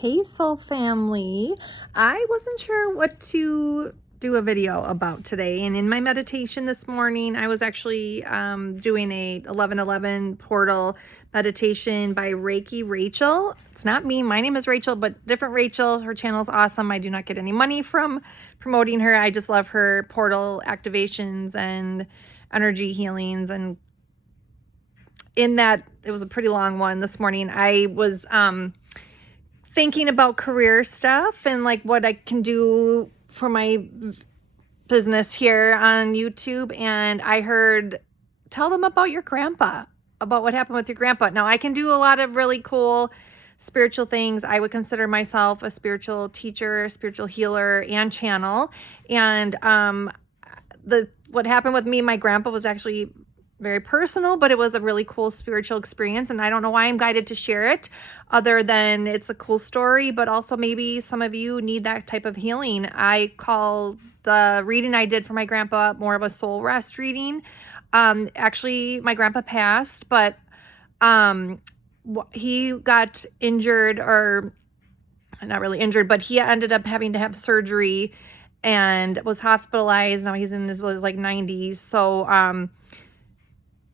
Hey Soul Family. I wasn't sure what to do a video about today, and in my meditation this morning I was actually doing a 11:11 portal meditation by Reiki Rachel. It's not me, my name is Rachel, but different Rachel. Her channel is awesome. I do not get any money from promoting her. I just love her portal activations and energy healings. And in that, it was a pretty long one this morning. I was thinking about career stuff and like what I can do for my business here on YouTube. And I heard, tell them about your grandpa, about what happened with your grandpa. Now, I can do a lot of really cool spiritual things. I would consider myself a spiritual teacher, spiritual healer, and channel. And what happened with me, my grandpa, was actually very personal, but it was a really cool spiritual experience. And I don't know why I'm guided to share it other than it's a cool story, but also maybe some of you need that type of healing. I call the reading I did for my grandpa more of a soul rest reading. Actually, my grandpa passed, but he got injured, or not really injured, but he ended up having to have surgery and was hospitalized. Now he's in his like 90s. So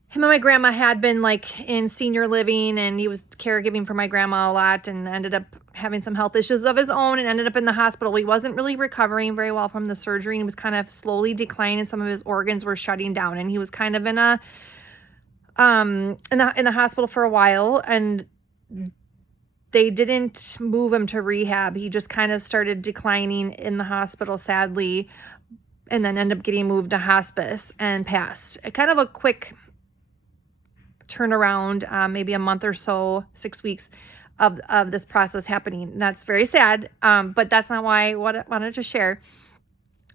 him and my grandma had been like in senior living, and he was caregiving for my grandma a lot, and ended up having some health issues of his own and ended up in the hospital. He wasn't really recovering very well from the surgery, and he was kind of slowly declining. Some of his organs were shutting down, and he was kind of in a in the hospital for a while, and they didn't move him to rehab. He just kind of started declining in the hospital, sadly, and then ended up getting moved to hospice and passed. Kind of a quick turnaround, maybe a month or so, 6 weeks of this process happening. And that's very sad, but that's not what I wanted to share.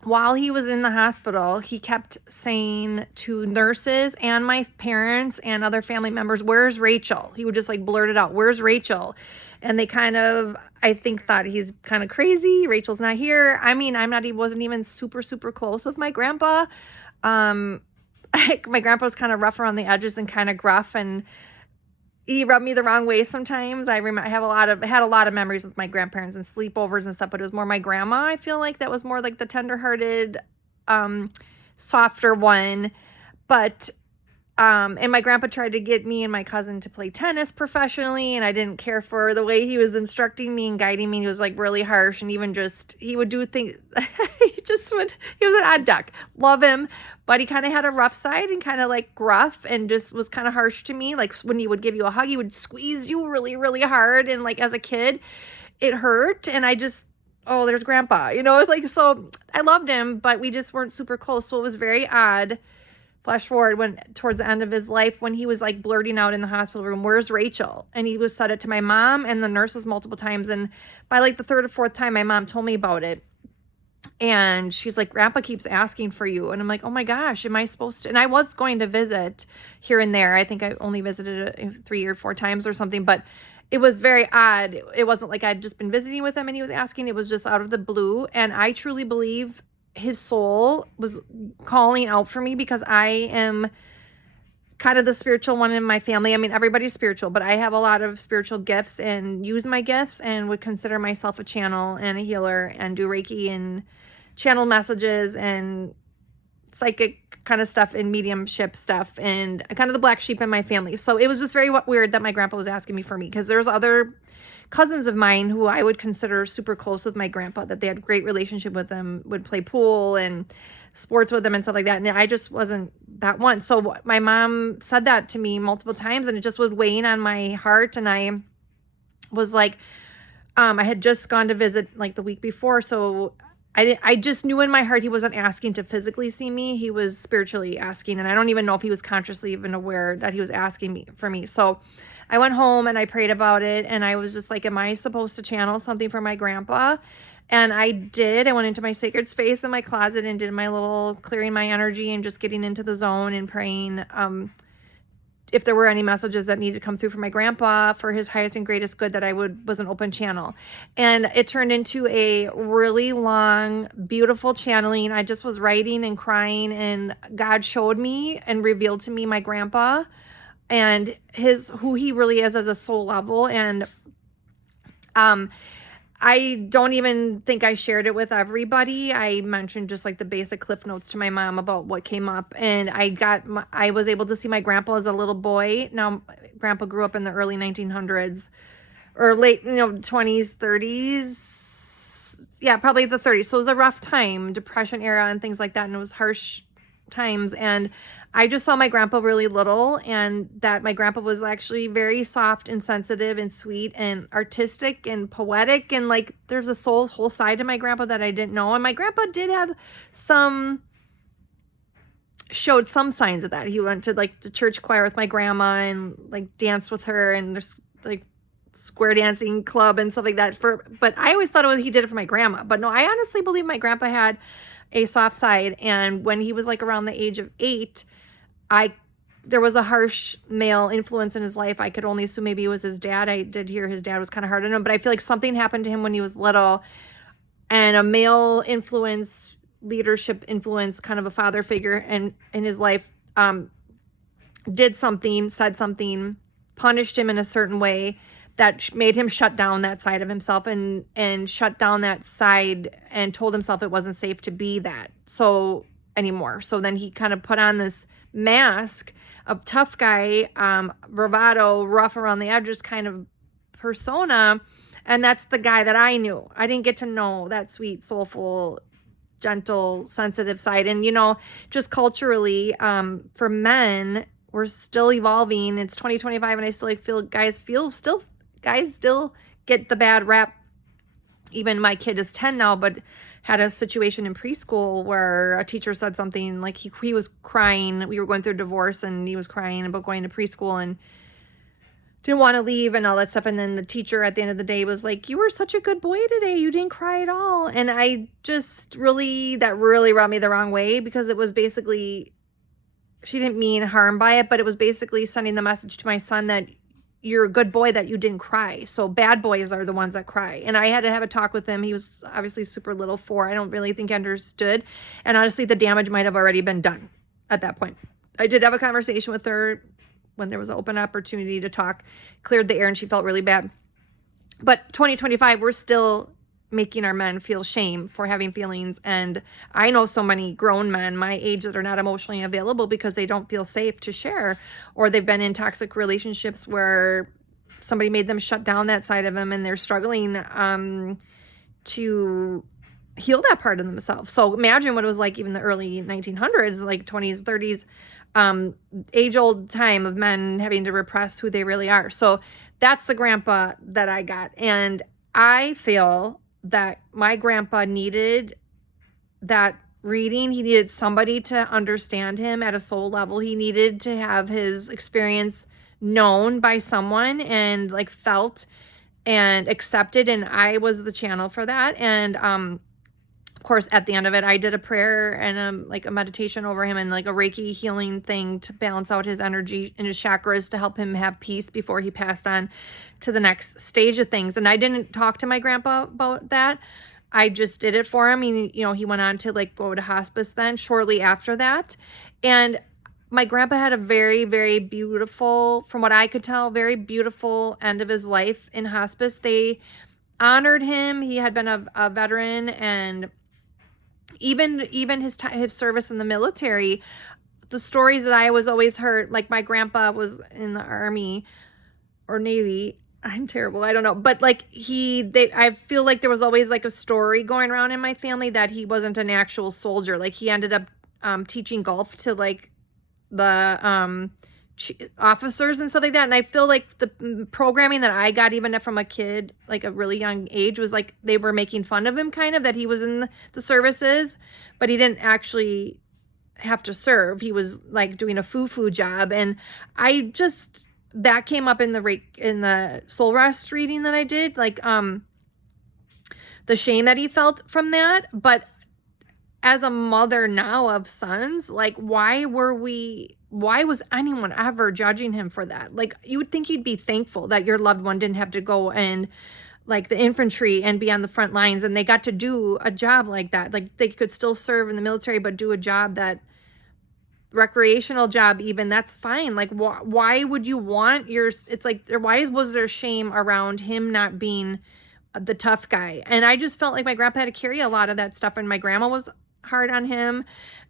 While he was in the hospital, he kept saying to nurses and my parents and other family members, "Where's Rachel?" He would just like blurt it out, "Where's Rachel?" And they kind of, I think, thought he's kind of crazy. Rachel's not here. I mean, wasn't even super close with my grandpa. My grandpa was kind of rough around the edges and kind of gruff, and he rubbed me the wrong way sometimes. I had a lot of memories with my grandparents and sleepovers and stuff, but it was more my grandma. I feel like that was more like the tenderhearted, softer one. But and my grandpa tried to get me and my cousin to play tennis professionally, and I didn't care for the way he was instructing me and guiding me. He was like really harsh, and even he would do things. He was an odd duck. Love him, but he kind of had a rough side and kind of like gruff, and just was kind of harsh to me. Like when he would give you a hug, he would squeeze you really, really hard. And like as a kid, it hurt. And oh, there's grandpa, like, so I loved him, but we just weren't super close. So it was very odd. Flash forward towards the end of his life, when he was like blurting out in the hospital room, "Where's Rachel?" And he said it to my mom and the nurses multiple times. And by like the third or fourth time, my mom told me about it. And she's like, "Grandpa keeps asking for you." And I'm like, "Oh my gosh, am I supposed to?" And I was going to visit here and there. I think I only visited 3 or 4 times or something, but it was very odd. It wasn't like I'd just been visiting with him and he was asking. It was just out of the blue. And I truly believe his soul was calling out for me, because I am kind of the spiritual one in my family. I mean, everybody's spiritual, but I have a lot of spiritual gifts and use my gifts, and would consider myself a channel and a healer, and do Reiki and channel messages and psychic kind of stuff and mediumship stuff, and kind of the black sheep in my family. So it was just very weird that my grandpa was asking me for me, because there's other cousins of mine who I would consider super close with my grandpa, that they had great relationship with him, would play pool and sports with them and stuff like that. And I just wasn't that one. So my mom said that to me multiple times, and it just was weighing on my heart. And I was like, I had just gone to visit like the week before. So I just knew in my heart he wasn't asking to physically see me. He was spiritually asking. And I don't even know if he was consciously even aware that he was asking for me. So I went home and I prayed about it, and I was just like, am I supposed to channel something for my grandpa? And I did. I went into my sacred space in my closet and did my little clearing my energy and just getting into the zone and praying if there were any messages that needed to come through for my grandpa for his highest and greatest good, that was an open channel. And it turned into a really long, beautiful channeling. I just was writing and crying, and God showed me and revealed to me my grandpa and who he really is as a soul level. And I don't even think I shared it with everybody. I mentioned just like the basic cliff notes to my mom about what came up, and I was able to see my grandpa as a little boy. Now, grandpa grew up in the early 1900s or late, 20s, 30s. Yeah, probably the 30s. So it was a rough time, Depression era and things like that, and it was harsh times. And I just saw my grandpa really little, and that my grandpa was actually very soft and sensitive and sweet and artistic and poetic, and like there's a whole side to my grandpa that I didn't know. And my grandpa did have showed some signs of that. He went to like the church choir with my grandma and like danced with her, and there's like square dancing club and stuff like that. But I always thought he did it for my grandma. But no, I honestly believe my grandpa had a soft side. And when he was like around the age of 8, there was a harsh male influence in his life. I could only assume maybe it was his dad. I did hear his dad was kind of hard on him, but I feel like something happened to him when he was little, and a male influence, leadership influence, kind of a father figure in his life, did something, said something, punished him in a certain way that made him shut down that side of himself and shut down that side and told himself it wasn't safe to be that so anymore. So then he kind of put on this mask of tough guy, bravado, rough around the edges kind of persona. And that's the guy that I knew. I didn't get to know that sweet, soulful, gentle, sensitive side. And, just culturally, for men, we're still evolving. It's 2025, and I still feel guys still get the bad rap. Even my kid is 10 now, but had a situation in preschool where a teacher said something like he was crying. We were going through a divorce, and he was crying about going to preschool and didn't want to leave and all that stuff. And then the teacher at the end of the day was like, "You were such a good boy today. You didn't cry at all." And I just that really rubbed me the wrong way, because it was basically, she didn't mean harm by it, but it was basically sending the message to my son that you're a good boy, that you didn't cry. So bad boys are the ones that cry. And I had to have a talk with him. He was obviously super little, 4. I don't really think he understood. And honestly, the damage might have already been done at that point. I did have a conversation with her when there was an open opportunity to talk, cleared the air, and she felt really bad. But 2025, we're still making our men feel shame for having feelings. And I know so many grown men my age that are not emotionally available because they don't feel safe to share, or they've been in toxic relationships where somebody made them shut down that side of them, and they're struggling to heal that part of themselves. So imagine what it was like even the early 1900s, like 20s, 30s, age-old time of men having to repress who they really are. So that's the grandpa that I got. And I feel that my grandpa needed that reading. He needed somebody to understand him at a soul level. He needed to have his experience known by someone and like felt and accepted. And I was the channel for that. And, of course, at the end of it, I did a prayer and like a meditation over him and like a Reiki healing thing to balance out his energy and his chakras to help him have peace before he passed on to the next stage of things. And I didn't talk to my grandpa about that. I just did it for him. He went on to like go to hospice then shortly after that. And my grandpa had a very, very beautiful, from what I could tell, very beautiful end of his life in hospice. They honored him. He had been a veteran, and even his service in the military, the stories that I was always heard, like my grandpa was in the Army or Navy. I'm terrible. I don't know. But like I feel like there was always like a story going around in my family that he wasn't an actual soldier. Like he ended up teaching golf to like the officers and stuff like that. And I feel like the programming that I got even from a kid, like a really young age, was like they were making fun of him kind of, that he was in the services, but he didn't actually have to serve. He was like doing a foo-foo job. And that came up in the Soul Rest reading that I did, like the shame that he felt from that. But as a mother now of sons, like why was anyone ever judging him for that? Like you would think you'd be thankful that your loved one didn't have to go and like the infantry and be on the front lines, and they got to do a job like that. Like they could still serve in the military, but do a job that recreational job even, that's fine. Like why would you want it's like, why was there shame around him not being the tough guy. And I just felt like my grandpa had to carry a lot of that stuff, and my grandma was hard on him.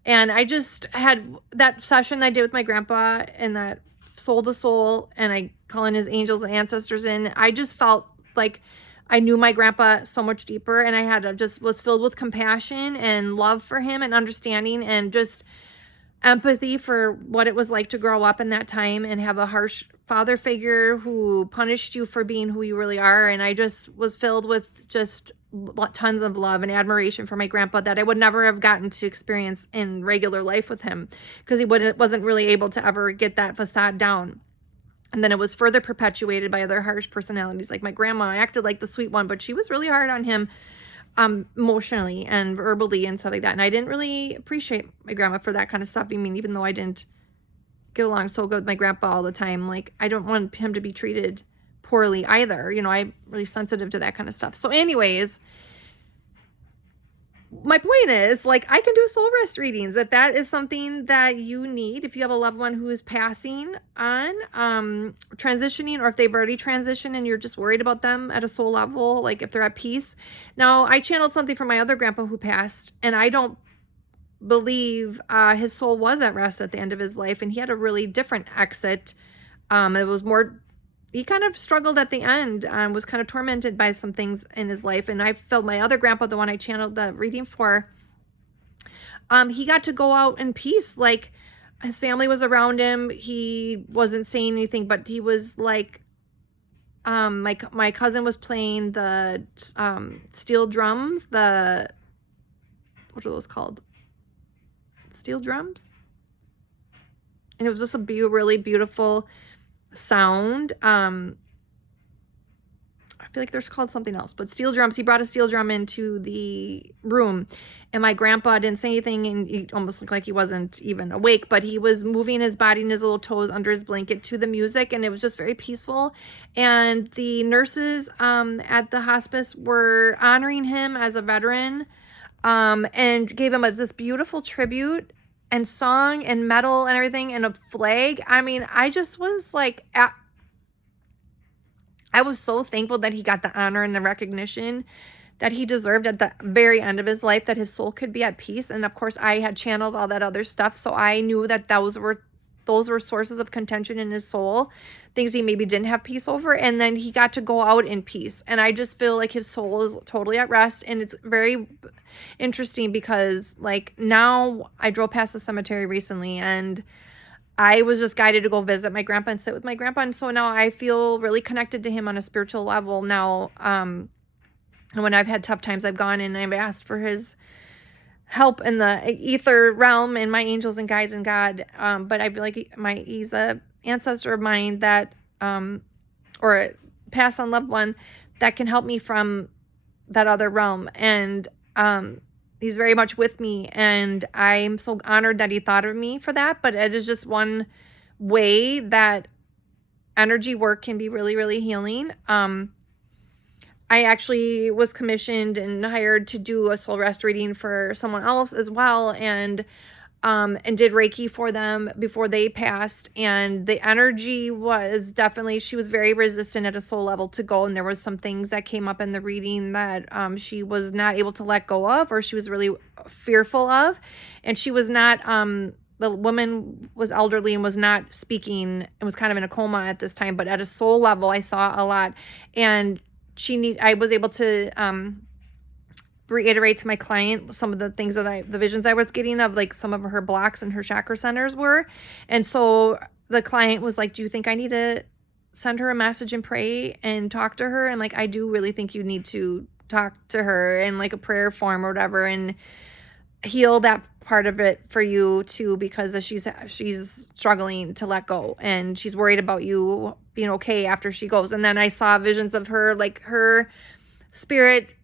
And I just had that session I did with my grandpa and that soul to soul, and I call in his angels and ancestors in. I just felt like I knew my grandpa so much deeper, and I had just was filled with compassion and love for him and understanding and just empathy for what it was like to grow up in that time and have a harsh father figure who punished you for being who you really are. And I just was filled with just tons of love and admiration for my grandpa that I would never have gotten to experience in regular life with him, because he wasn't really able to ever get that facade down. And then it was further perpetuated by other harsh personalities. Like my grandma acted like the sweet one, but she was really hard on him, emotionally and verbally and stuff like that. And I didn't really appreciate my grandma for that kind of stuff. I mean, even though I didn't get along so good with my grandpa all the time, like I don't want him to be treated poorly either. I'm really sensitive to that kind of stuff. So anyways, my point is, like, I can do soul rest readings. That is something that you need if you have a loved one who is passing on, transitioning, or if they've already transitioned and you're just worried about them at a soul level, like if they're at peace. Now, I channeled something from my other grandpa who passed, and I don't believe his soul was at rest at the end of his life, and he had a really different exit. It was more, he kind of struggled at the end, was kind of tormented by some things in his life. And I felt my other grandpa, the one I channeled the reading for, he got to go out in peace. Like his family was around him. He wasn't saying anything, but he was like, my cousin was playing the steel drums, what are those called? Steel drums? And it was just a really beautiful sound. I feel like there's called something else, but steel drums. He brought a steel drum into the room, and my grandpa didn't say anything, and he almost looked like he wasn't even awake, but he was moving his body and his little toes under his blanket to the music, and it was just very peaceful. And the nurses at the hospice were honoring him as a veteran, and gave him this beautiful tribute and song and medal and everything and a flag. I mean, I just was like, I was so thankful that he got the honor and the recognition that he deserved at the very end of his life, that his soul could be at peace. And of course, I had channeled all that other stuff, so I knew that those were sources of contention in his soul, things he maybe didn't have peace over. And then he got to go out in peace, and I just feel like his soul is totally at rest. And it's very interesting because, like, now I drove past the cemetery recently, and I was just guided to go visit my grandpa and sit with my grandpa. And so now I feel really connected to him on a spiritual level now. And when I've had tough times, I've gone and I've asked for his help in the ether realm and my angels and guides and God. But I feel like he's a ancestor of mine that, or a passed on loved one that can help me from that other realm. And he's very much with me, and I'm so honored that he thought of me for that. But it is just one way that energy work can be really, really healing. I actually was commissioned and hired to do a soul rest reading for someone else as well, and did Reiki for them before they passed. And the energy was definitely, she was very resistant at a soul level to go. And there was some things that came up in the reading that she was not able to let go of, or she was really fearful of. And she was not, the woman was elderly and was not speaking and was kind of in a coma at this time. But at a soul level, I saw a lot. And I was able to reiterate to my client some of the things that the visions I was getting of, like, some of her blocks and her chakra centers were. And so the client was like, do you think I need to send her a message and pray and talk to her? And like, I do really think you need to talk to her in like a prayer form or whatever, and heal that part of it for you too, because she's struggling to let go, and she's worried about you being okay after she goes. And then I saw visions of her, like her spirit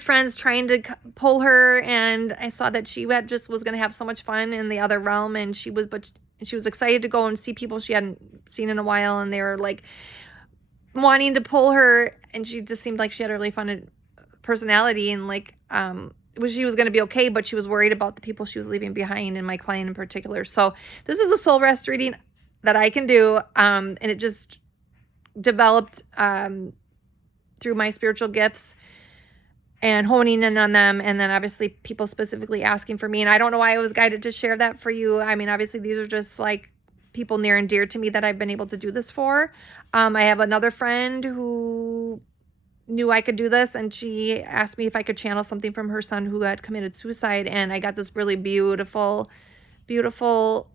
friends trying to pull her, and I saw that she was going to have so much fun in the other realm, and she was excited to go and see people she hadn't seen in a while, and they were like wanting to pull her, and she just seemed like she had a really fun personality, and like she was going to be okay, but she was worried about the people she was leaving behind, and my client in particular. So this is a soul rest reading that I can do, and it just developed through my spiritual gifts and honing in on them. And then obviously people specifically asking for me. And I don't know why I was guided to share that for you. I mean, obviously these are just like people near and dear to me that I've been able to do this for. I have another friend who knew I could do this, and she asked me if I could channel something from her son who had committed suicide. And I got this really beautiful, beautiful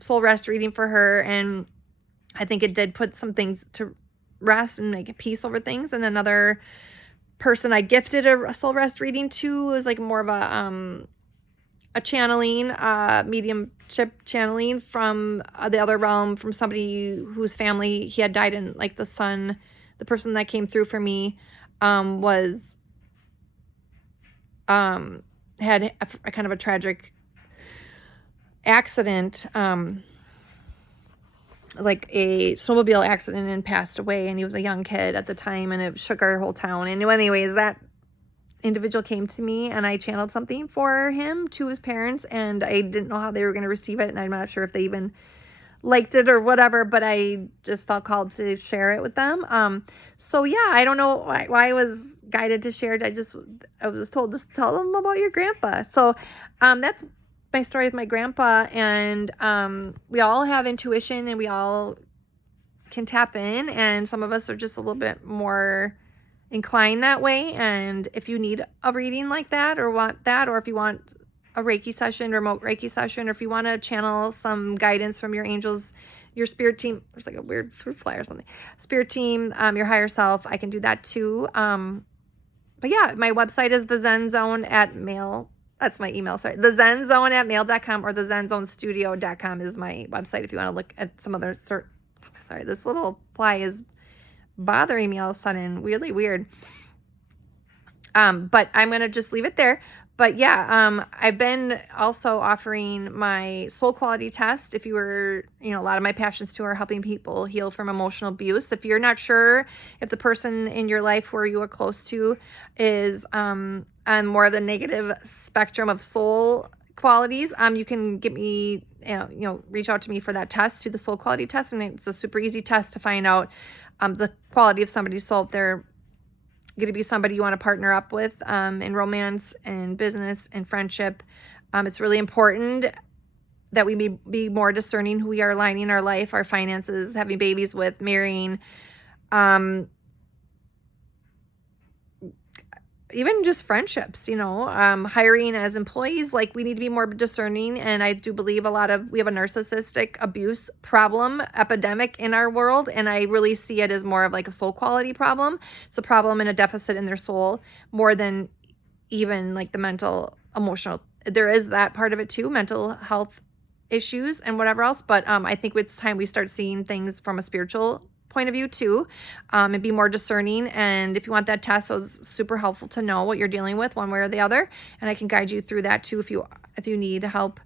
soul rest reading for her. And I think it did put some things to rest and make a peace over things. And another person I gifted a soul rest reading to was like more of a channeling, mediumship channeling from the other realm, from somebody whose family he had died in, like the person that came through for me was had a kind of a tragic accident, like a snowmobile accident, and passed away, and he was a young kid at the time, and it shook our whole town. And anyways, that individual came to me, and I channeled something for him to his parents, and I didn't know how they were going to receive it, and I'm not sure if they even liked it or whatever, but I just felt called to share it with them. So yeah, I don't know why I was guided to share it. I was just told to tell them about your grandpa. So that's my story with my grandpa. And we all have intuition, and we all can tap in, and some of us are just a little bit more inclined that way. And if you need a reading like that, or want that, or if you want a Reiki session, remote Reiki session, or if you want to channel some guidance from your angels, your spirit team, there's like a weird fruit fly or something, spirit team, your higher self, I can do that too. But yeah, my website is the Zen Zone at mail. That's my email. Sorry. The Zen Zone at mail.com, or the ZenZoneStudio.com is my website if you want to look at some other sorry, this little fly is bothering me all of a sudden. Weirdly weird. But I'm going to just leave it there. But yeah, I've been also offering my soul quality test. If you were, a lot of my passions too are helping people heal from emotional abuse. If you're not sure if the person in your life where you are close to is on more of the negative spectrum of soul qualities, you can get me, reach out to me for that test, to the soul quality test. And it's a super easy test to find out the quality of somebody's soul, if they're going to be somebody you want to partner up with in romance and business and friendship. It's really important that we be more discerning who we are aligning our life, our finances, having babies with, marrying, even just friendships, hiring as employees. Like, we need to be more discerning. And I do believe we have a narcissistic abuse problem epidemic in our world. And I really see it as more of like a soul quality problem. It's a problem and a deficit in their soul, more than even like the mental, emotional. There is that part of it too, mental health issues and whatever else. But I think it's time we start seeing things from a spiritual point of view too, and be more discerning. And if you want that test, so it's super helpful to know what you're dealing with one way or the other, and I can guide you through that too if you need help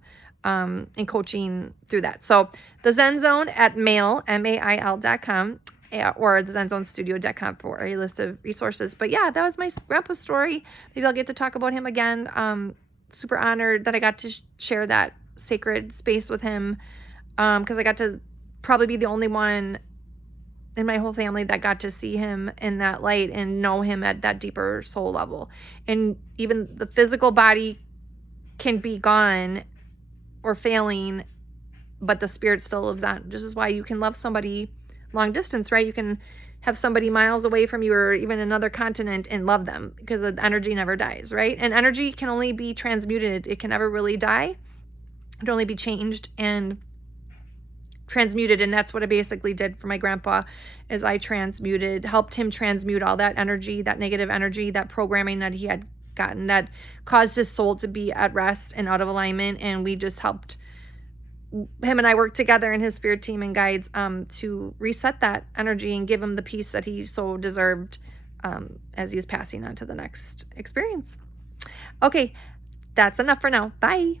in coaching through that. So the Zen Zone at mail.com, or the ZenZoneStudio.com for a list of resources. But yeah, that was my grandpa story. Maybe I'll get to talk about him again. Super honored that I got to share that sacred space with him, because I got to probably be the only one in my whole family that got to see him in that light and know him at that deeper soul level. And even the physical body can be gone or failing, but the spirit still lives on. This is why you can love somebody long distance, right? You can have somebody miles away from you, or even another continent, and love them, because the energy never dies, right? And energy can only be transmuted. It can never really die. It can only be changed and transmuted. And that's what I basically did for my grandpa, is I helped him transmute all that energy, that negative energy, that programming that he had gotten that caused his soul to be at rest and out of alignment. And we just helped, him and I worked together in his spirit team and guides to reset that energy and give him the peace that he so deserved as he's passing on to the next experience. Okay, that's enough for now. Bye.